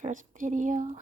first video.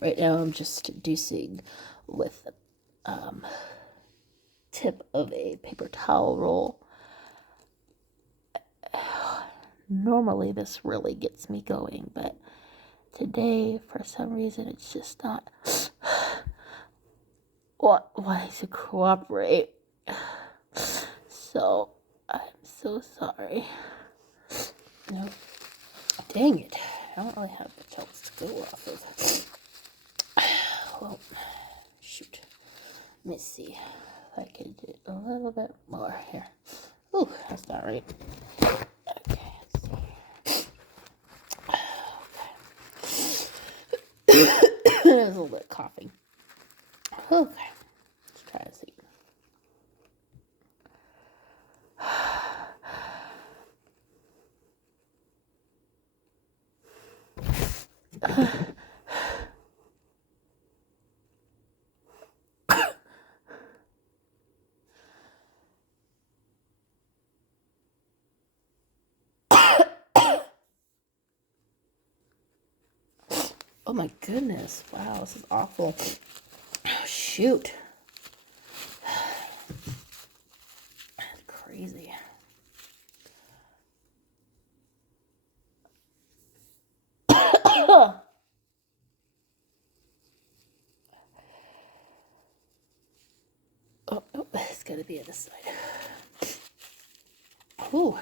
Right now I'm just dosing with tip of a paper towel roll. Normally this really gets me going, but today for some reason it's just not wanting to cooperate. So I'm so sorry. No, dang it, I don't really have much else to go off of. Well, shoot. Let me see if I can do a little bit more here. Ooh, that's not right. Okay, let's see. Okay. There's a little bit of coughing. Okay, let's try to see. Oh my goodness. Wow, this is awful. Oh, shoot. That's crazy. Oh, it's got to be on this side. Ooh.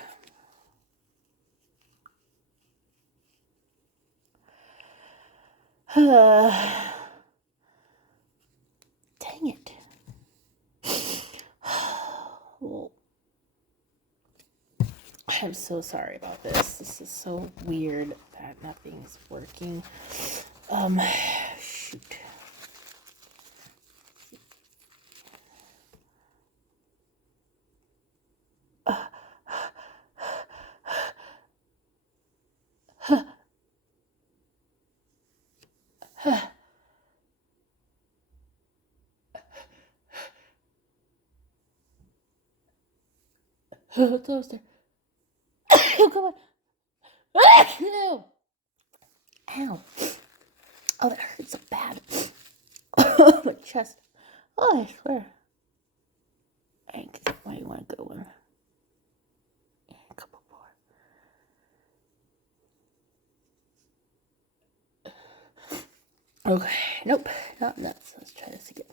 Dang it. Well, I'm so sorry about this. This is so weird that nothing's working. Shoot. It's almost there. Oh, come on. No. Ow. Oh, that hurts so bad. My chest. Oh, I swear. I think that might want to go one. Yeah, a couple more. Okay. Nope. Not nuts. Let's try this again.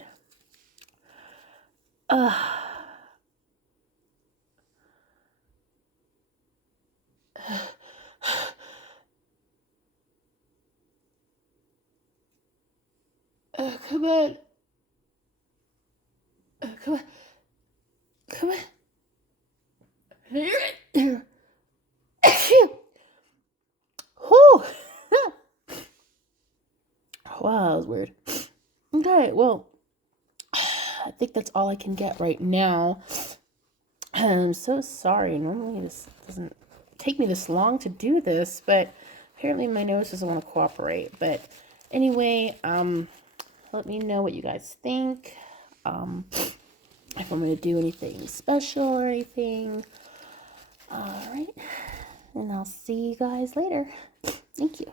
Come on. Come on. Come on. Whew. Wow, that was weird. Okay, well, I think that's all I can get right now. I'm so sorry. Normally this doesn't take me this long to do this, but apparently my nose doesn't want to cooperate. But anyway, let me know what you guys think. If I'm going to do anything special or anything. All right. And I'll see you guys later. Thank you.